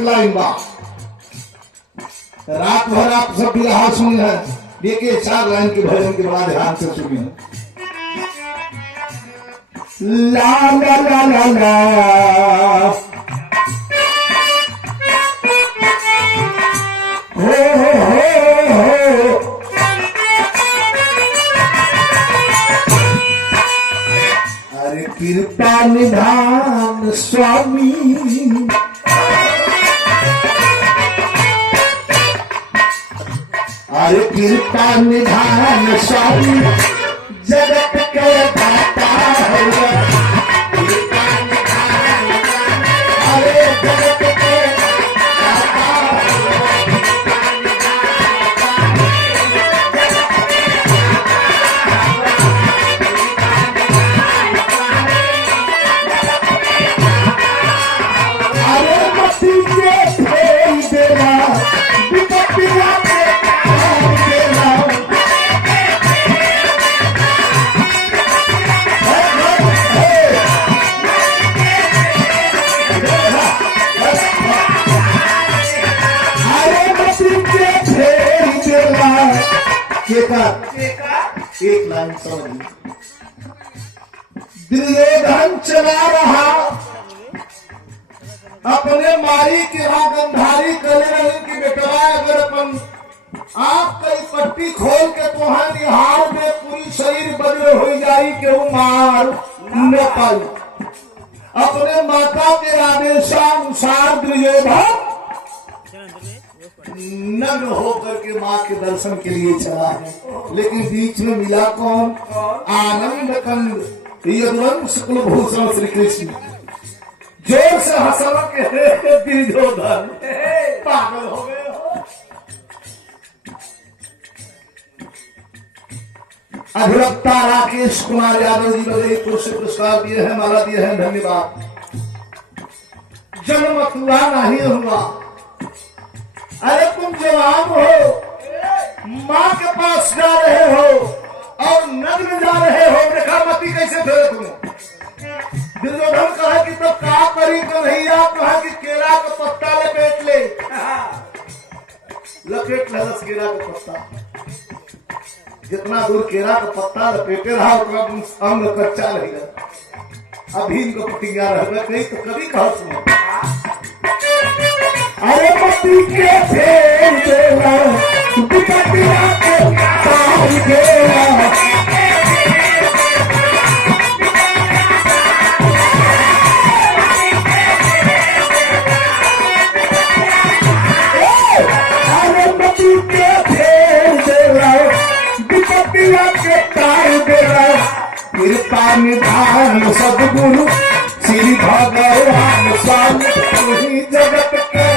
एक लाइन बा रात भर आप सब बिरहा सुनी है, देखिए 4 लाइन के भजन के बड़ा ध्यान से सुनिए। ला ला ला ला ला हो अरे कृपा निधान स्वामी अरे कृपा निधान स्वामी जगत के दाता है। कृपा निधान अरे जगत के दाता अरे मती के फेल देना विपत्तियां एक लाइन समझ। दुर्योधन चला रहा अपने मारी के वहां गंधारी करे रहे कि बेटवा अगर अपन आप कई पट्टी खोल के तुहां निहार में पूरी शरीर बदले हो जाई के वो मार न पाई। अपने माता के आदेशानुसार दुर्योधन नग्न होकर के माँ के दर्शन के लिए चला है, लेकिन बीच में मिला कौन? आनंद कंद यदुवंश कुलभूषण श्री कृष्ण। जोर से हंसला के दुर्योधन पागल हो गए हो। अधिवक्ता राकेश कुमार यादव जी बड़े पुरस्कार दिए हैं, माला दिए हैं, धन्यवाद। जन्म तुआ नहीं हुआ, अरे तुम जवान हो, माँ के पास जा रहे हो और नग्न जा रहे हो, देखा मती कैसे फेरे तुम। दुर्योधन कहा कि तो का करी कन्हैया, कहा कि केरा का पत्ता लपेट ले। लपेट लस केरा का पत्ता, जितना दूर केरा का पत्ता लपेटे रहा उतना अंग कच्चा रहेगा। अभी इनको प्रतिज्ञा रह गई तो कभी कहा सुनो। अरे पति के फेर देना विपत्तियां के तार देना, अरे पति के फेर देना विपत्तियां के तार देना। कृपा निधान सद्गुरु श्री भगवान स्वामी जगत के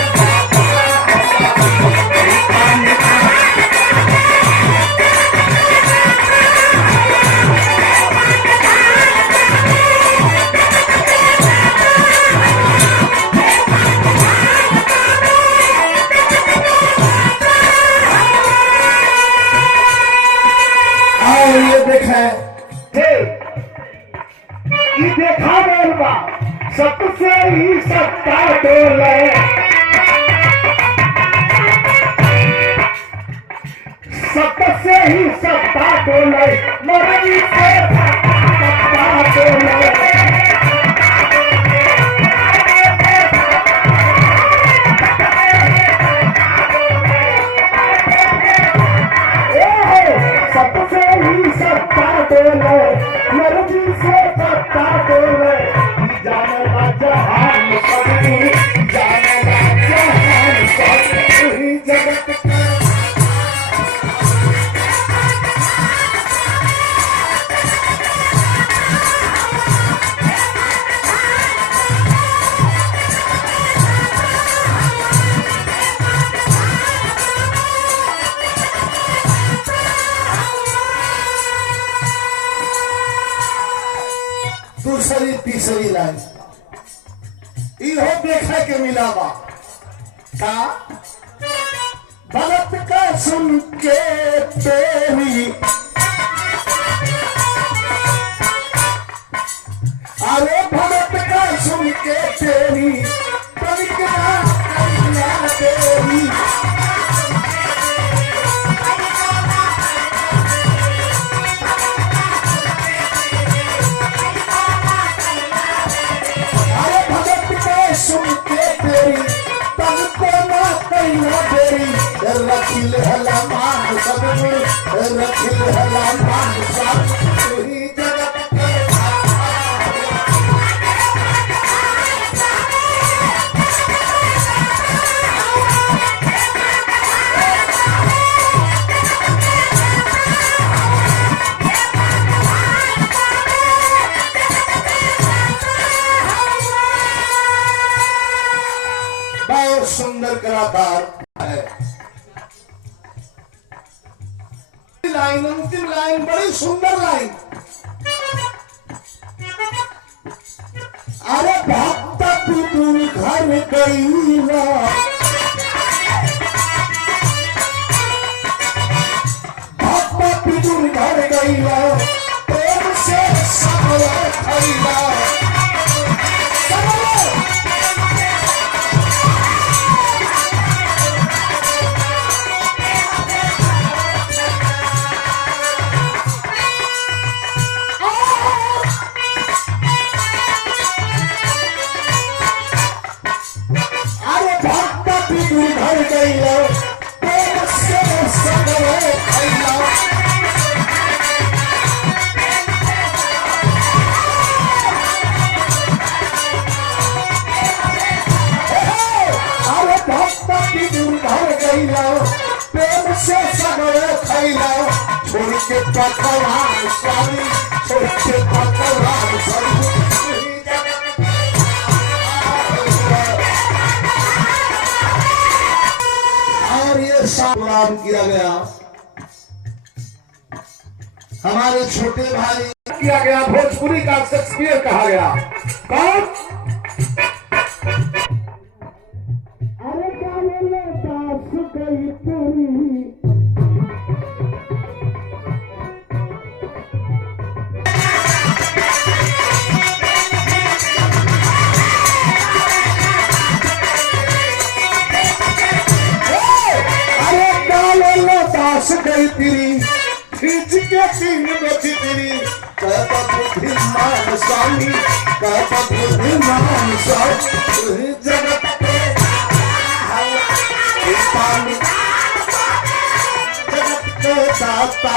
देखा बोलबा सबसे ही सत्ता डोले, सबसे ही सत्ता डोले, मरनी से सत्ता डोले। सबसे ही सत्ता डोले, मरनी से सत्ता डोले। जानेगा जहान सभी, जानेगा जहान सभी जगत का। दूसरी तीसरी लाइन इहो देखे के मिला बा का भगत का सुन के तेरी, अरे भगत का सुन के तेरी परिक्रमा रखिल हला मान सब में रखिल हला मान सब वही जगत के बहुत सुंदर कलाकार है। लाइन अंतिम लाइन बड़ी सुंदर लाइन। अरे भक्त तू घर गईला भक्त तू घर गईला प्रेम से सब खैला घर गईला प्रेम से सगरे खैला अरे भक्त पितुर घर गईला प्रेम से सगरे खैला छोड़ के पकवान स्वामी छोड़ के पकवान स्वामी प्रोग्राम किया गया। हमारे छोटे भाई किया गया भोजपुरी का शेक्सपियर कहा गया। कौन? अरे क्या बोले दास गई पूरी गई तेरी खींच के तीन बची तेरी कहता बुद्धिमान स्वामी कहता बुद्धिमान स्वामी जगत के जगत के दाता